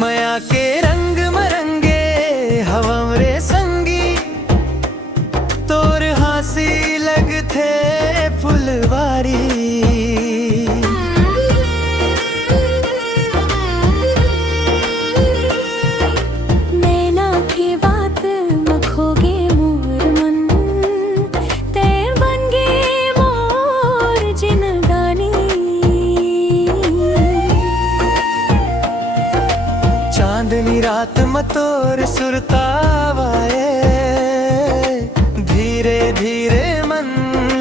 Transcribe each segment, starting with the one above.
माया के रंग मरंगे हवरे संगी तोर हासी लगथे फुलवारी। नैना की बात मखोगे मोर मन ते बनगे मोर जिनगानी। चांदनी रात मतोर सुरतावाए धीरे धीरे मन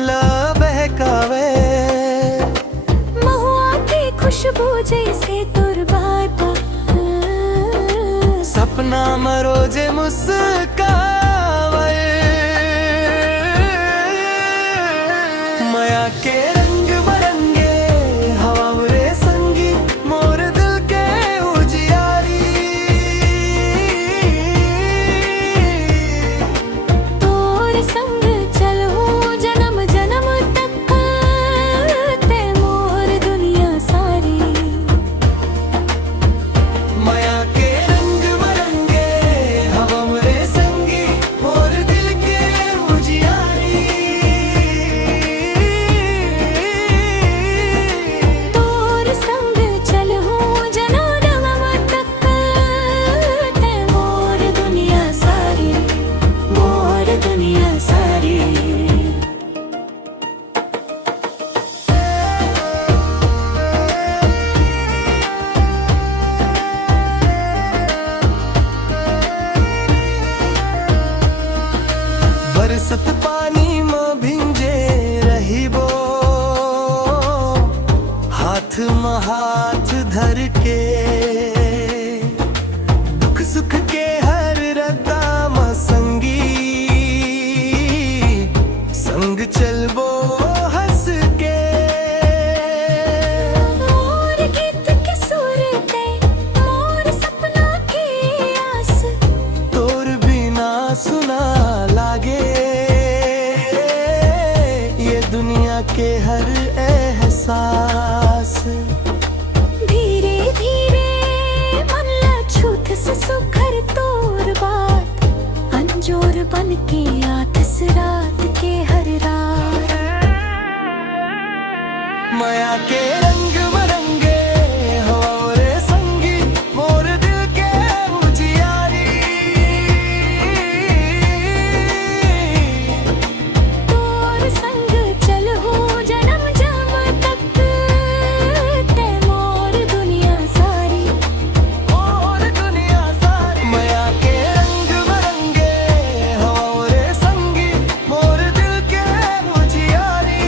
ला बहकावे। महुआ की खुशबू जैसे तुर बात सपना मरोजे मुस्कावे। माया के रंग मरंगे हवरे संगी मोर दिल के उजियारी। तोर संग चलूं जन्म जन्म तक ते मोर दुनिया सारी। माया के रंग मरंगे हवरे संगी मोर दिल के उजियारी। तोर संग चलूं जन्म जन्म तक ते मोर दुनिया सारी, मोर दुनिया सारी। बरसत पानी में भिंजे रहीबो हाथ में हाथ धर के। दुख सुख के हर रद्दा में संगी संग चलबो हंस के। मोर गीत के सुर ते मोर सपना की आस तोर बिना सुना लागे ये दुनिया के हर एहसास। धीरे धीरे मन ला छूत से सुखर तोर बात अंजोर बन के आतस रात के हर रात। माया के रंग मरंगे हवरे संगी मोर दिल के उजियारी। तोर संग चलूं जन्म जन्म तक ते मोर दुनिया सारी, मोर दुनिया सारी। माया के रंग मरंगे हवरे संगी मोर दिल के उजियारी।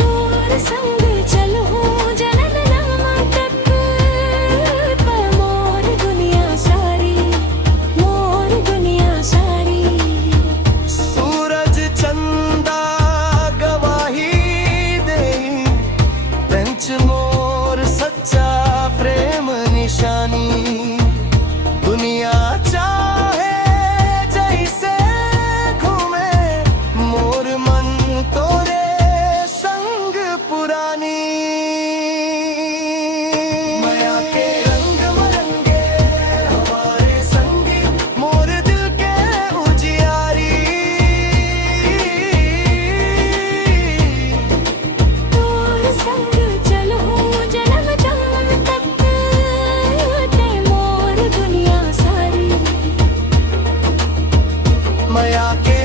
तोर संग चलूं जन्म जन्म तक ते मोर दुनिया सारी, मोर दुनिया सारी। सूरज चंदा गवाही दे पंच मोर सच्चा प्रेम निशानी। दुनिया चाहे जैसे घूमे मोर मन तोरे संग पुरानी। माया के रंग मरंगे हमारे संगी मोर दिल के उजियारी। तोर संग चलूं जन्म जन्म तक ते मोर दुनिया सारी। माया के